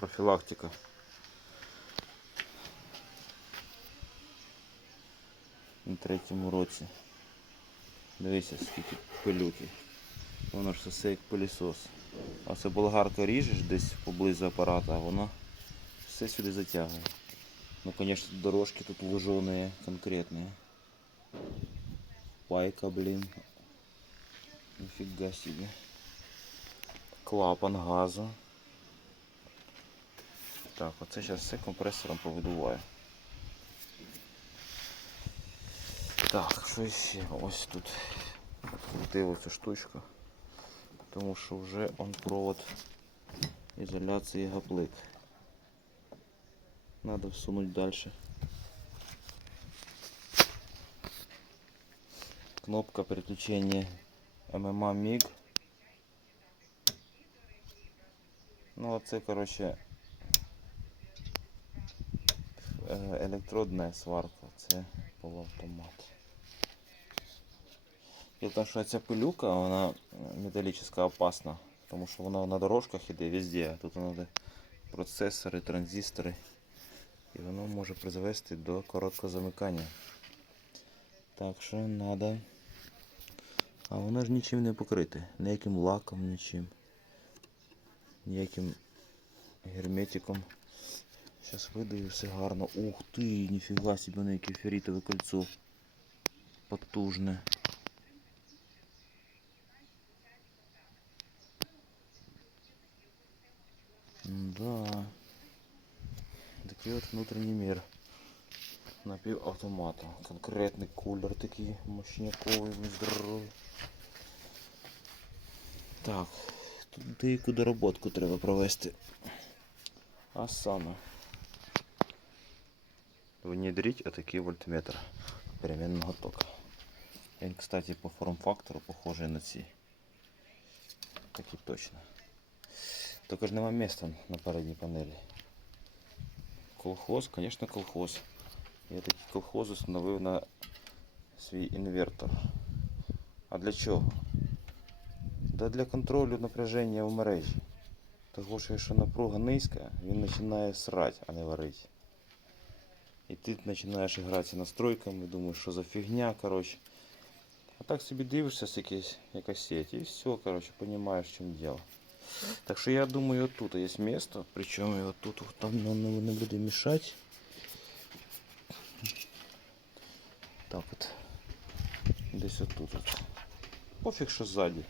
профілактика. На третьому році. Дивіться, скільки пилюки. Воно ж все як пилісос. А це болгарка ріжеш десь поблизу апарата, а воно все сюди затягує. Ну, конечно, дорожки тут луженые конкретные. Пайка, блин. Нифига себе. Клапан газу. Так, оце зараз все компресором повидуваю. Так, що ще? Ось тут відкрутив цю штучку. Тому що вже он провод ізоляції гаплик. Надо всунуть дальше. Кнопка переключения ММА МИГ. Ну, а це, короче, електродна сварка, це полуавтомат. І тому що ця пилюка, вона металічна опасна, тому що вона на дорожках іде везде, а тут вона процесори, транзистори. І воно може призвести до короткого замикання. Так що треба. А воно ж нічим не покрите. Ніяким лаком, нічим. Ніяким герметиком. Зараз видаю все гарно. Ух ти, ніфіга собі, на яке кольцо. Потужне. Да. Такий от внутрішній мір. Напівавтомата. Конкретний кулер такий мощняковий, здоровий. Так, тут деяку доработку треба провести. А саме. Внедрить отакий вольтметр переменного тока. Він, кстати, по форм-фактору похожий на ці. Такі точно. Тільки ж нема місця на передній панелі. Колхоз, конечно, колхоз. Я такий колхоз установив на свій інвертор. А для чого? Да для контролю напряження в мережі. Того що якщо напруга низька, він починає срать, а не варить. І ти починаєш гратися настройками, думаєш, що за фігня, коротше. А так собі дивишся з якась, якась сеть і все, коротше, розумієш, в чому діло. Так что я думаю, тут место, причем и вот тут там ну, не, буде мешать. Так вот. Десь отут. От. Пофіг, що ззаді.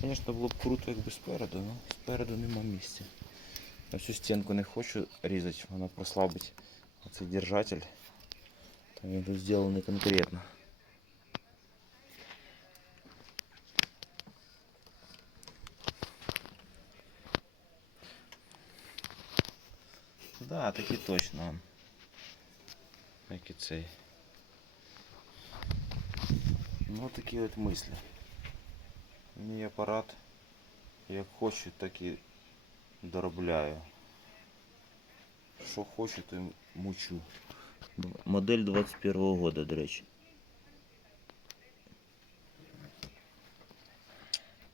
Звісно, було б круто, якби спереду, але спереду нема місця. Я цю стінку не хочу різати, вона прослабить оцей держатель. Там він тут зроблений конкретно. Да, таки точно. Як і цей. Ну такі от мислі. Мій апарат як хочу, так і доробляю. Що хочу, то мучу. Модель 21 года, до речі.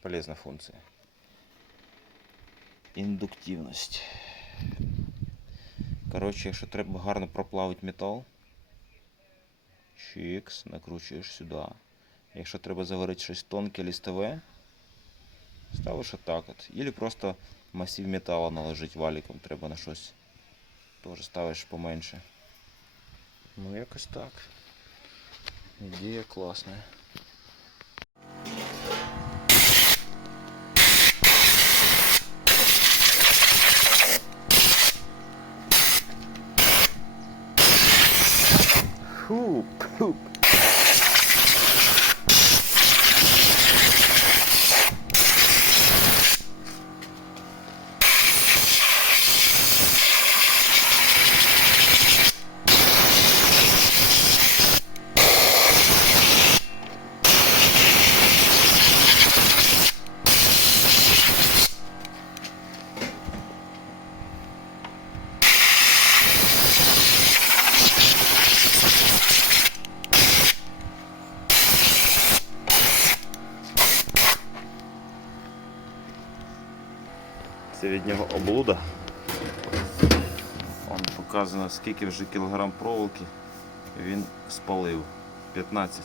Полезна функція. Індуктивність. Коротше, якщо треба гарно проплавити метал, чикс, накручуєш сюди. Якщо треба заварити щось тонке листове, ставиш отак от. Или просто масив металу наложити валиком, треба на щось. Теж ставиш поменше. Ну якось так. Ідея класна. Фу, фу. Це від нього облуда. Там показано, скільки вже кілограм проволоки він спалив. 15.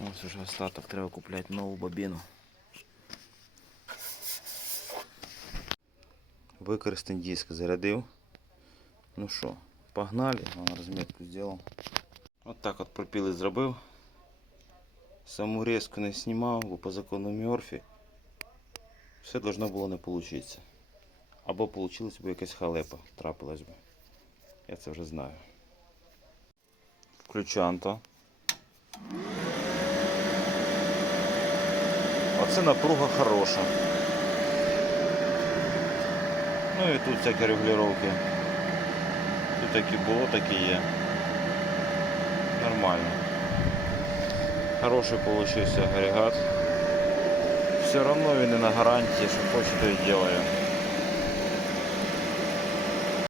Ось уже остаток, треба купляти нову бобіну. Використаний диск зарядив. Ну що, погнали, розмітку зробив. От так от пропіли зробив. Саму резку не знімав, бо по закону Мёрфі все должно було не получитися. Або получилось б якась халепа, трапилась би. Я це вже знаю. Включанто. Оце напруга хороша. Ну і тут всякі регулювання. Тут як і було, так і є. Нормально. Хороший получился агрегат. Все равно він не на гарантії, що хоче, то і делає.